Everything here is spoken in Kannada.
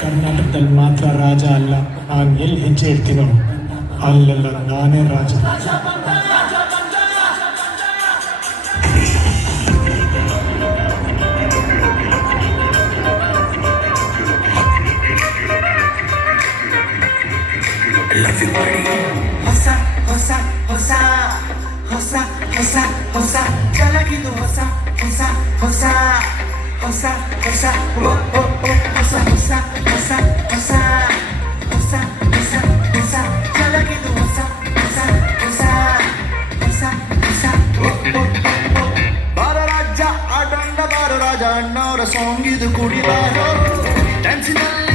ಕರ್ನಾಟಕದಲ್ಲಿ ಮಾತ್ರ ರಾಜ ಅಲ್ಲ, ನಾನು ಎಲ್ಲಿ ಹೆಜ್ಜೆ ಇಡ್ತೀನೋ ಅಲ್ಲೆಲ್ಲ ನಾನೇ ರಾಜ. ಹೊಸ ಹೊಸ ಹೊಸ ಹೊಸ ಹೊಸ ಹೊಸ ಜಲಗಿದು ಹೊಸ ಹೊಸ ಹೊಸ ಹೊಸ ಹೊಸ ಹೊಸ ಹೊಸ ಹೊಸ ಹೊಸ ಹೊಸ ಹೊಸ ಹೊಸ ಜಲಗಿದು ಹೊಸ ಹೊಸ ಹೊಸ ಹೊಸ ಹೊಸ ಬಾರ ರಾಜ ಆಟಂಡ ಬಾರ ರಾಜ ಅಣ್ಣವರ ಸಾಂಗ್ ಇದು ಕುಡಿಬಾರೋ ಡ್ಯಾನ್ಸಿನಲ್ಲಿ